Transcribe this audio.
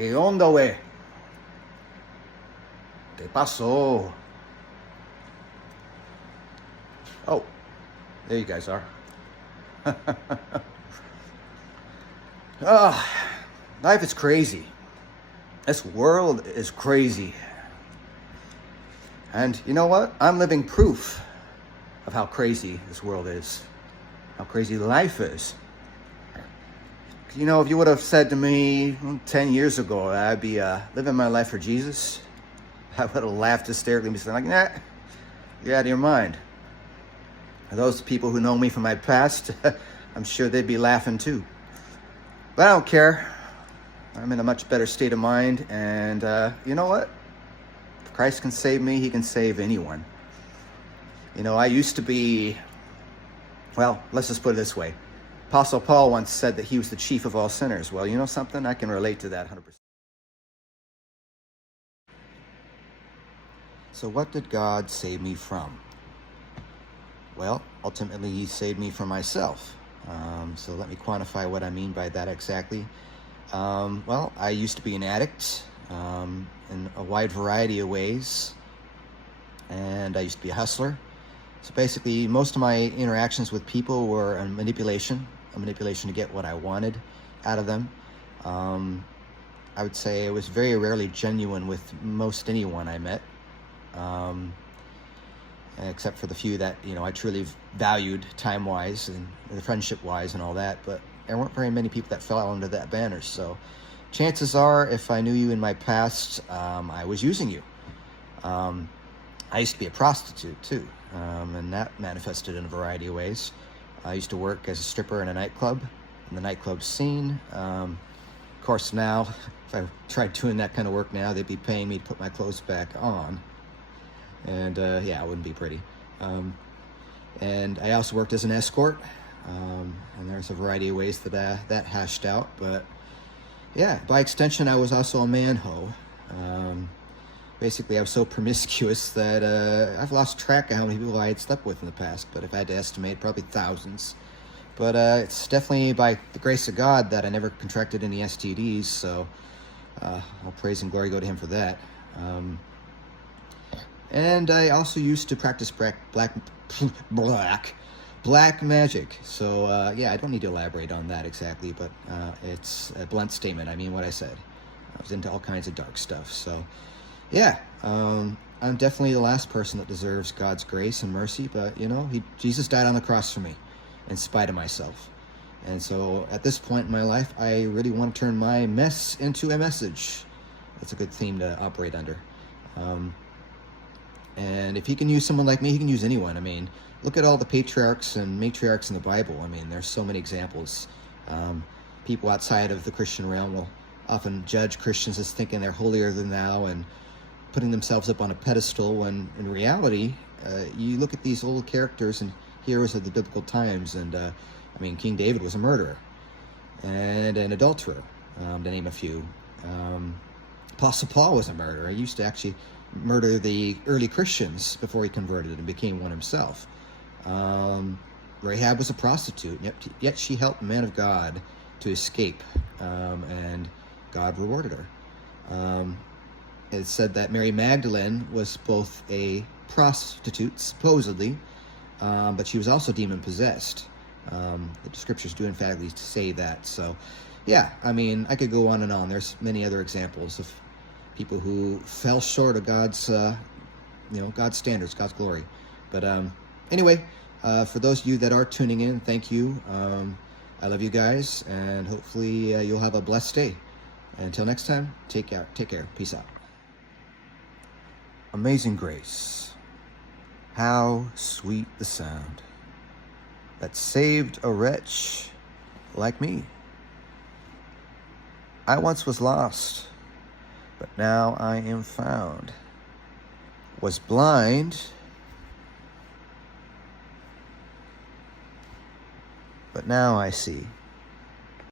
¿Qué onda, güey? ¿Qué pasó? Oh, there you guys are. Ah, life is crazy. This world is crazy. And you know what? I'm living proof of how crazy this world is, how crazy life is. You know, if you would have said to me 10 years ago I'd be living my life for Jesus, I would have laughed hysterically and been like, nah, you're out of your mind. And those people who know me from my past, I'm sure they'd be laughing too. But I don't care. I'm in a much better state of mind, and you know what? If Christ can save me, he can save anyone. You know, I used to be, well, let's just put it this way. Apostle Paul once said that he was the chief of all sinners. Well, you know something? I can relate to that 100%. So what did God save me from? Well, ultimately, he saved me from myself. So let me quantify what I mean by that exactly. Well, I used to be an addict in a wide variety of ways, and I used to be a hustler. So basically, most of my interactions with people were a manipulation to get what I wanted out of them. I would say I was very rarely genuine with most anyone I met, except for the few that, you know, I truly valued time-wise and friendship-wise and all that, but there weren't very many people that fell under that banner. So chances are, if I knew you in my past, I was using you. I used to be a prostitute too, and that manifested in a variety of ways. I used to work as a stripper in a nightclub, in the nightclub scene. Of course now, if I tried doing that kind of work now, they'd be paying me to put my clothes back on. And yeah, it wouldn't be pretty. And I also worked as an escort, and there's a variety of ways that that hashed out. But yeah, by extension, I was also a man-ho. Basically, I was so promiscuous that I've lost track of how many people I had slept with in the past, but if I had to estimate, probably thousands. But it's definitely by the grace of God that I never contracted any STDs, so all praise and glory go to him for that. And I also used to practice black magic. So yeah, I don't need to elaborate on that exactly, but it's a blunt statement. I mean what I said. I was into all kinds of dark stuff. So yeah, I'm definitely the last person that deserves God's grace and mercy, but you know, Jesus died on the cross for me in spite of myself. And so at this point in my life, I really want to turn my mess into a message. That's a good theme to operate under. And if he can use someone like me, he can use anyone. I mean, look at all the patriarchs and matriarchs in the Bible. I mean, there's so many examples. People outside of the Christian realm will often judge Christians as thinking they're holier than thou and putting themselves up on a pedestal, when in reality, you look at these old characters and heroes of the biblical times, and I mean, King David was a murderer and an adulterer, to name a few. Apostle Paul was a murderer. He used to actually murder the early Christians before he converted and became one himself. Rahab was a prostitute, yet she helped a man of God to escape, and God rewarded her. It's said that Mary Magdalene was both a prostitute, supposedly, but she was also demon-possessed. The scriptures do emphatically say that. So, yeah, I mean, I could go on and on. There's many other examples of people who fell short of God's, God's standards, God's glory. But anyway, for those of you that are tuning in, thank you. I love you guys, and hopefully you'll have a blessed day. And until next time, take care. Peace out. Amazing grace, how sweet the sound that saved a wretch like me. I once was lost, but now I am found. Was blind, but now I see.